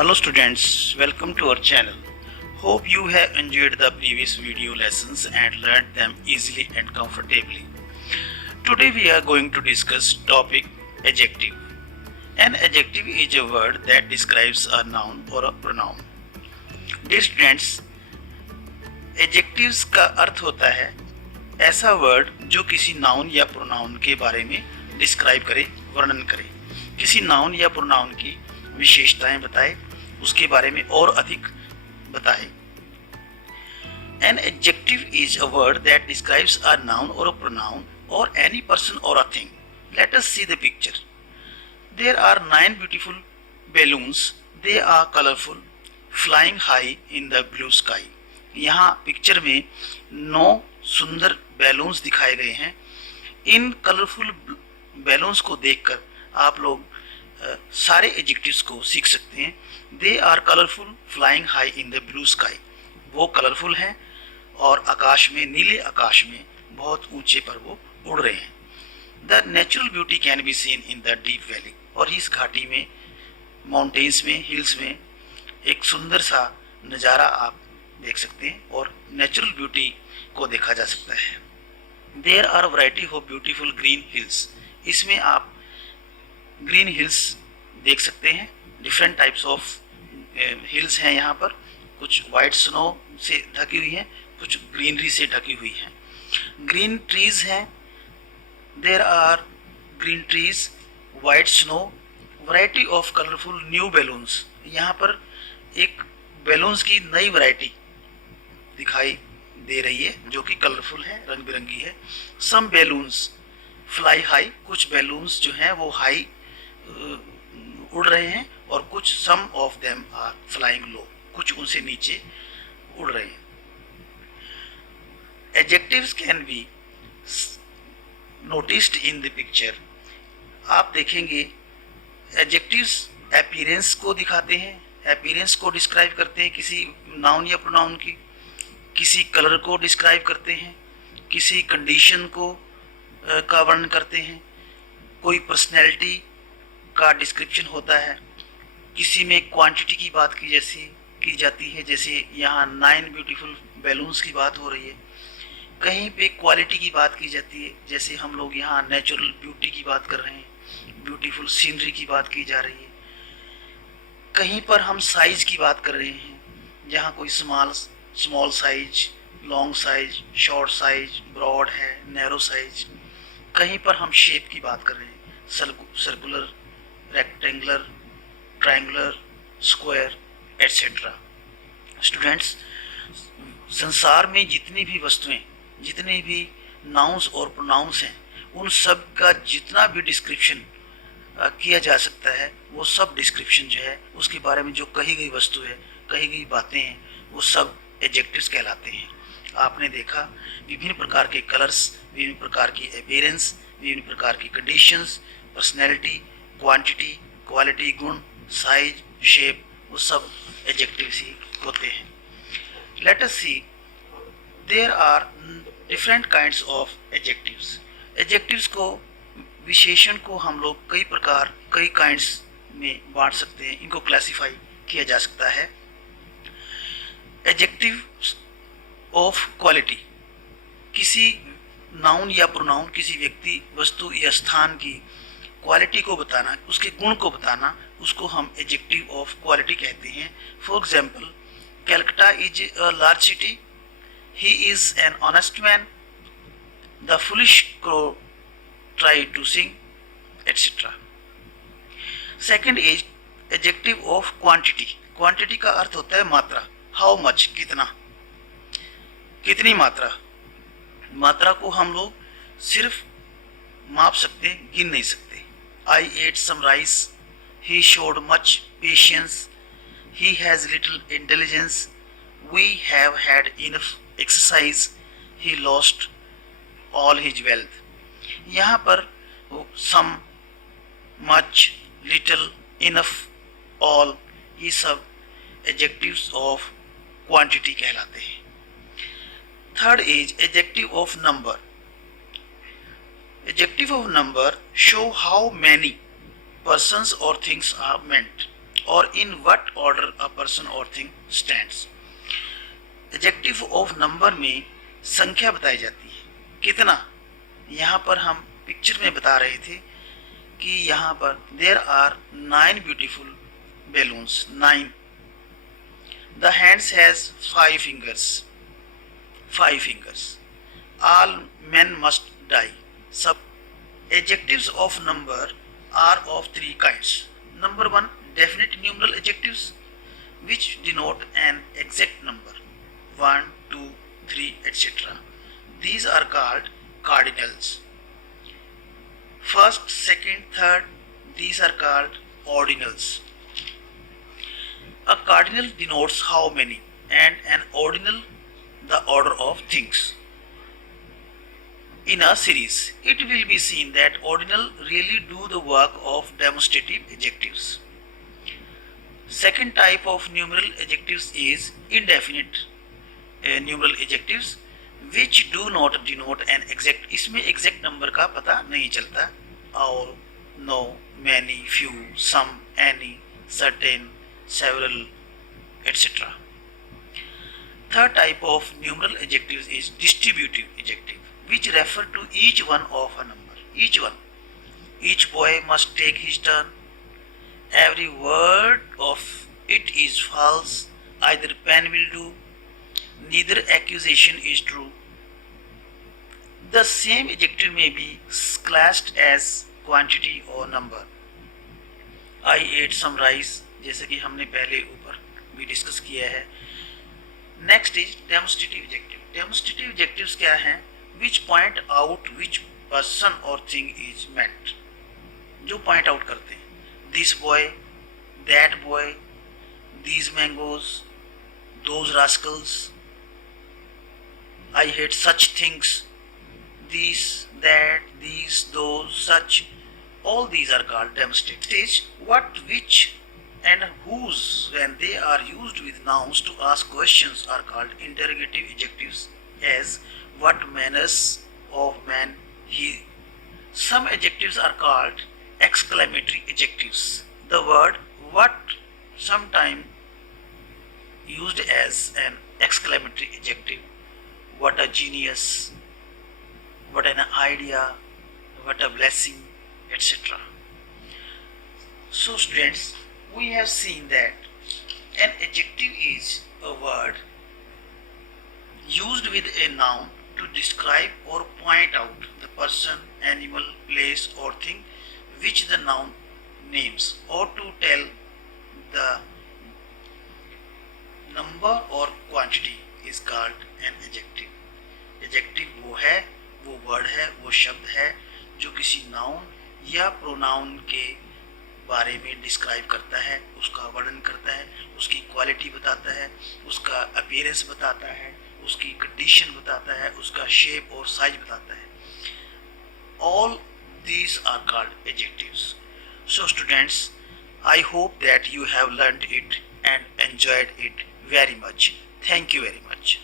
Hello students, welcome to our channel. Hope you have enjoyed the previous video lessons and learned them easily and comfortably. Today we are going to discuss topic adjective. An adjective is a word that describes a noun or a pronoun. Dear students, adjectives का अर्थ होता है ऐसा word जो किसी noun या pronoun के बारे में डिस्क्राइब करे, वर्णन करे, किसी नाउन या प्रोनाउन की विशेषताएं बताए, उसके बारे में और अधिक बताए. An adjective is a word that describes a noun or a pronoun or any person or a thing. Let us see the picture. There are 9 beautiful balloons. They are colorful, flying high in the blue sky. यहाँ picture में 9 सुंदर balloons दिखाए गए हैं. इन colourful balloons को देखकर आप लोग सारे एडजेक्टिव्स को सीख सकते हैं. They are colourful flying high in the blue sky. वो कलरफुल हैं और आकाश में, नीले आकाश में बहुत ऊंचे पर वो उड़ रहे हैं. The natural beauty can be seen in the deep valley. और इस घाटी में, माउंटेन्स में, हिल्स में एक सुंदर सा नज़ारा आप देख सकते हैं और नेचुरल ब्यूटी को देखा जा सकता है. There are variety of beautiful green hills. इसमें आप ग्रीन हिल्स देख सकते हैं. डिफरेंट टाइप्स ऑफ हिल्स हैं यहाँ पर. कुछ वाइट स्नो से ढकी हुई हैं, कुछ ग्रीनरी से ढकी हुई हैं. ग्रीन ट्रीज हैं. There are green trees, white snow, variety of colourful new balloons. यहाँ पर एक बैलून्स की नई वैरायटी दिखाई दे रही है जो कि कलरफुल है, रंग बिरंगी है. सम बैलून्स फ्लाई हाई. कुछ बैलून्स जो हैं वो हाई उड़ रहे हैं और कुछ सम ऑफ देम आर फ्लाइंग लो. कुछ उनसे नीचे उड़ रहे हैं. Adjectives can be noticed in the picture. आप देखेंगे एडजेक्टिव्स अपीयरेंस को दिखाते हैं, अपीयरेंस को डिस्क्राइब करते हैं किसी नाउन या प्रोनाउन की. किसी कलर को डिस्क्राइब करते हैं, किसी कंडीशन को का वर्णन करते हैं. कोई पर्सनैलिटी का डिस्क्रिप्शन होता है. किसी में क्वांटिटी की बात की जाती है, जैसे यहाँ 9 ब्यूटीफुल बैलून्स की बात हो रही है. कहीं पे क्वालिटी की बात की जाती है, जैसे हम लोग यहाँ नेचुरल ब्यूटी की बात कर रहे हैं, ब्यूटीफुल सीनरी की बात की जा रही है. कहीं पर हम साइज की बात कर रहे हैं, जहाँ कोई small size, long size, short size, broad है, नैरो साइज. कहीं पर हम शेप की बात कर रहे हैं, circular, rectangular, triangular, square, etcetera. Students, संसार में जितनी भी वस्तुएं, जितने भी नाउन्स और प्रोनाउंस हैं, उन सब का जितना भी डिस्क्रिप्शन किया जा सकता है, वो सब डिस्क्रिप्शन जो है, उसके बारे में जो कही गई वस्तु है, कही गई बातें हैं, वो सब एडजेक्टिव्स कहलाते हैं. आपने देखा विभिन्न प्रकार के कलर्स, विभिन्न प्रकार की अपीयरेंस, विभिन्न प्रकार की कंडीशंस, पर्सनैलिटी, क्वांटिटी, क्वालिटी, गुण, साइज, शेप, वो सब एडजेक्टिव्स ही होते हैं. Let us see, there are different kinds of adjectives. Adjectives को, विशेषण को हम लोग कई प्रकार, कई काइंड्स में बांट सकते हैं. इनको क्लासिफाई किया जा सकता है. Adjective of quality. किसी नाउन या प्रोनाउन, किसी व्यक्ति, वस्तु या स्थान की क्वालिटी को बताना, उसके गुण को बताना, उसको हम एडजेक्टिव ऑफ क्वालिटी कहते हैं. For example, Calcutta is a large city. He is an honest man. The foolish crow try to sing, etcetera. Second is adjective of quantity. Quantity का अर्थ होता है मात्रा. हाउ मच, कितना, कितनी मात्रा. मात्रा को हम लोग सिर्फ माप सकते हैं, गिन नहीं सकते. I ate some rice. He showed much patience. He has little intelligence. We have had enough exercise. He lost all his wealth. यहाँ पर some, much, little, enough, all, ये सब adjectives of quantity कहलाते हैं. Third is adjective of number. Adjective of number show how many persons or things are meant. or in what order a person or thing stands. Adjective of number में संख्या बताई जाती है, कितना। यहाँ पर हम पिक्चर में बता रहे थे कि यहाँ पर there are 9 beautiful balloons, 9। The hands has 5 fingers, 5 fingers. All men must die, सब। Adjectives of number are of 3 kinds. Number 1, definite numeral adjectives which denote an exact number, 1, 2, 3, etc. These are called cardinals. First, second, third, these are called ordinals. A cardinal denotes how many, and an ordinal the order of things. In a series, it will be seen that ordinal really do the work of demonstrative adjectives. Second type of numeral adjectives is indefinite numeral adjectives which do not denote an exact, इसमें exact number का पता नहीं चलता, all, no, many, few, some, any, certain, several, etc. Third type of numeral adjectives is distributive adjective which refer to each one of a number, each one. Each boy must take his turn. Every word of it is false. Either pen will do. Neither accusation is true. The same adjective may be classed as quantity or number. I ate some rice, जैसे कि हमने पहले ऊपर भी discuss किया है। Next is demonstrative adjective. Demonstrative adjectives क्या हैं? which point out which person or thing is meant, जो point out करते हैं। this boy, that boy, these mangoes, those rascals, I hate such things, these, that, these, those, such, all these are called demonstrative. What, which and whose when they are used with nouns to ask questions are called interrogative adjectives, as what manners of man he. Some adjectives are called exclamatory adjectives. The word what sometimes used as an exclamatory adjective. What a genius, what an idea, what a blessing, etc. So students, we have seen that an adjective is a word used with a noun to describe or point out the person, animal, place or thing which the noun names, or to tell the number or quantity is called an adjective. Adjective वो है, वो word है, वो शब्द है जो किसी noun या pronoun के बारे में डिस्क्राइब करता है, उसका वर्णन करता है, उसकी क्वालिटी बताता है, उसका अपीयरेंस बताता है, उसकी कंडीशन बताता है, उसका शेप और साइज बताता है। All these are called adjectives. So students, I hope that you have learned it and enjoyed it very much. Thank you very much.